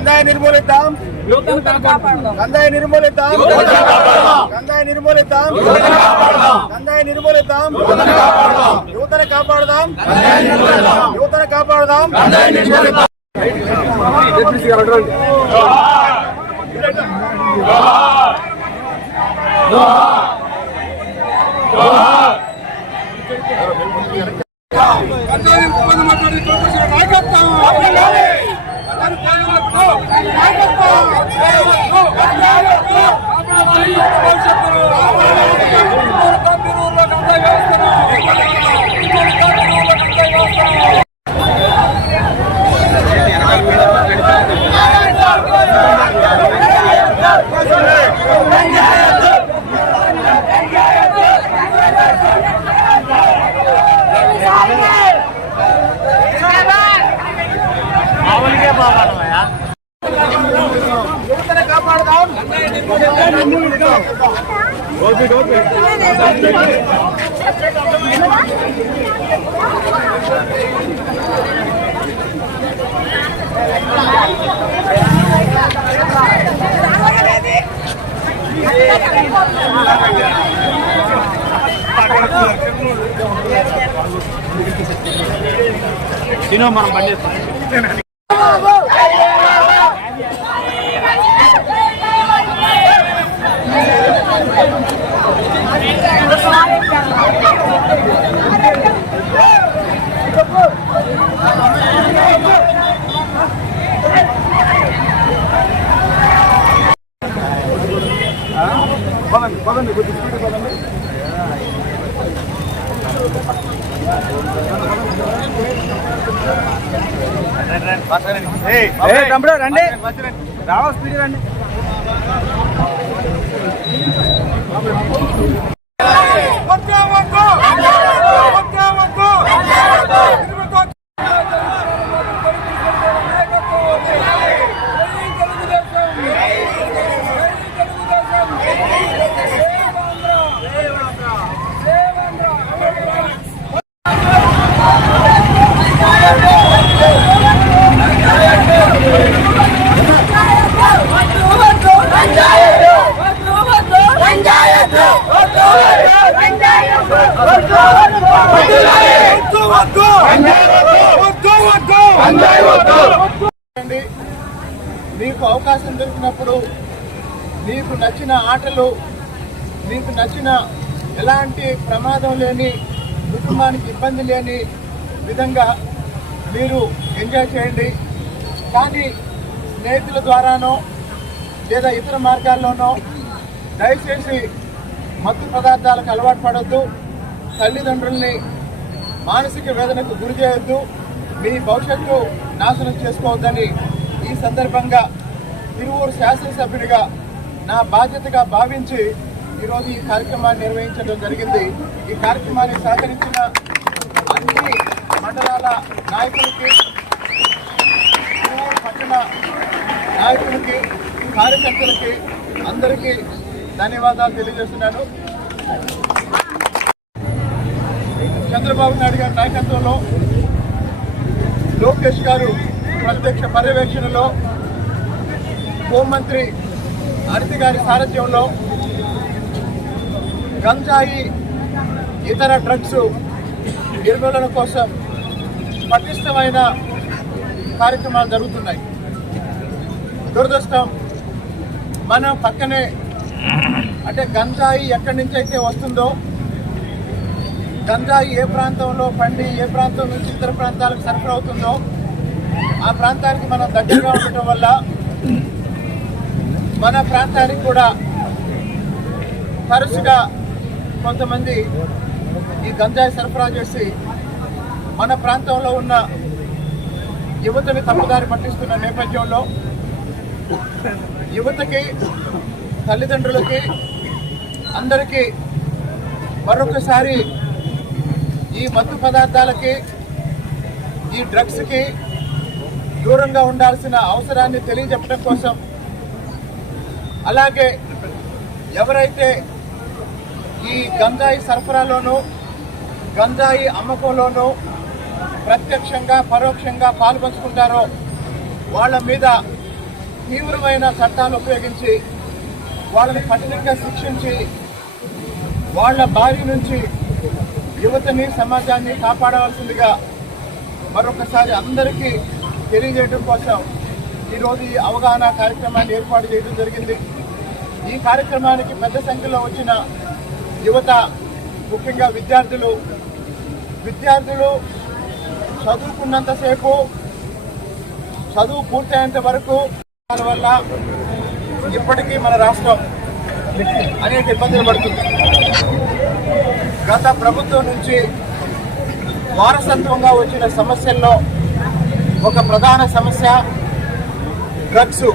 గంజాయి నిర్మూలిద్దాం, గంజాయి నిర్మూలిద్దాం, గంజాయి నిర్మూలిద్దాం, గంజాయి నిర్మూలిద్దాం, యువతను కాపాడుదాం, యువతను కాపాడుదాం. మనం పనిచేస్తాం. పదండి కొద్ది స్పీడ్ పదండి. తమ్ముడు రండి, రావా స్పీడ్ రండి. మీకు అవకాశం దొరికినప్పుడు మీకు నచ్చిన ఆటలు, మీకు నచ్చిన ఎలాంటి ప్రమాదం లేని, కుటుంబానికి ఇబ్బంది లేని విధంగా మీరు ఎంజాయ్ చేయండి. కానీ స్నేహితుల ద్వారానో లేదా ఇతర మార్గాల్లోనో దయచేసి మత్తు పదార్థాలకు అలవాటు పడొద్దు. తల్లిదండ్రుల్ని మానసిక వేదనకు గురి చేయొద్దు. మీ భవిష్యత్తు నాశనం చేసుకోవద్దని ఈ సందర్భంగా తిరువూరు శాసనసభ్యుడిగా నా బాధ్యతగా భావించి ఈరోజు ఈ కార్యక్రమాన్ని నిర్వహించడం జరిగింది. ఈ కార్యక్రమాన్ని సహకరించిన అన్ని మండలాల నాయకులకి, తిరువూరు పట్టణ నాయకులకి, కార్యకర్తలకి అందరికీ ధన్యవాదాలు తెలియజేస్తున్నాను. చంద్రబాబు నాయుడు గారి నాయకత్వంలో, లోకేష్ గారు ప్రత్యక్ష పర్యవేక్షణలో, హోంమంత్రి హరిత గారి సారథ్యంలో గంజాయి, ఇతర డ్రగ్స్ నిర్మూలన కోసం పటిష్టమైన కార్యక్రమాలు జరుగుతున్నాయి. దురదృష్టం, మన పక్కనే అంటే గంజాయి ఎక్కడి నుంచి అయితే వస్తుందో, గంజాయి ఏ ప్రాంతంలో పండి ఏ ప్రాంతం నుంచి ఇతర ప్రాంతాలకు సరఫరా అవుతుందో ఆ ప్రాంతానికి మనం దగ్గరగా ఉండటం వల్ల మన ప్రాంతానికి కూడా తరచుగా కొంతమంది ఈ గంజాయి సరఫరా చేసి మన ప్రాంతంలో ఉన్న యువతని తప్పుదారి పట్టిస్తున్న నేపథ్యంలో యువతకి, తల్లిదండ్రులకి, అందరికీ మరొకసారి ఈ మత్తు పదార్థాలకి, ఈ డ్రగ్స్కి దూరంగా ఉండాల్సిన అవసరాన్ని తెలియజెప్పడం కోసం, అలాగే ఎవరైతే ఈ గంజాయి సరఫరాలోనూ గంజాయి అమ్మకంలోనూ ప్రత్యక్షంగా పరోక్షంగా పాల్పంచుకుంటారో వాళ్ళ మీద తీవ్రమైన చట్టాలు ఉపయోగించి వాళ్ళని కఠినంగా శిక్షించి వాళ్ళ బారి నుంచి యువతని సమాజాన్ని కాపాడవలసిందిగా మరొకసారి అందరికీ తెలియజేయడం కోసం ఈరోజు ఈ అవగాహన కార్యక్రమాన్ని ఏర్పాటు చేయడం జరిగింది. ఈ కార్యక్రమానికి పెద్ద సంఖ్యలో వచ్చిన యువత, ముఖ్యంగా విద్యార్థులు చదువుకున్నంతసేపు, చదువు పూర్తయ్యేంత వరకు వల్ల ఇప్పటికీ మన రాష్ట్రం అనేక ఇబ్బందులు పడుతుంది. గత ప్రభుత్వం నుంచి వారసత్వంగా వచ్చిన సమస్యల్లో ఒక ప్రధాన సమస్య డ్రగ్స్.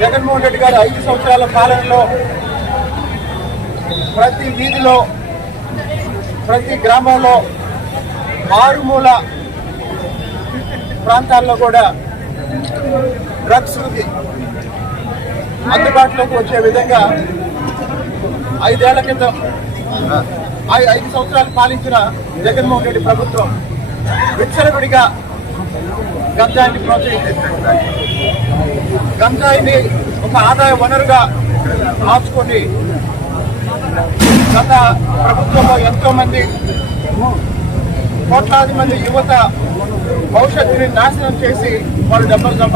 జగన్మోహన్ రెడ్డి గారు 5 సంవత్సరాల పాలనలో ప్రతి వీధిలో, ప్రతి గ్రామంలో, మారుమూల ప్రాంతాల్లో కూడా డ్రగ్స్ అందుబాటులోకి వచ్చే విధంగా 5 ఏళ్ల క్రితం 5 సంవత్సరాలు పాలించిన జగన్మోహన్ రెడ్డి ప్రభుత్వం విచ్చలవిడిగా గంజాయిని ప్రోత్సహించింది. గంజాయిని ఒక ఆదాయ వనరుగా మార్చుకొని గత ప్రభుత్వంలో ఎంతో మంది, కోట్లాది మంది యువత భవిష్యత్తుని నాశనం చేసి వాళ్ళు డబ్బులు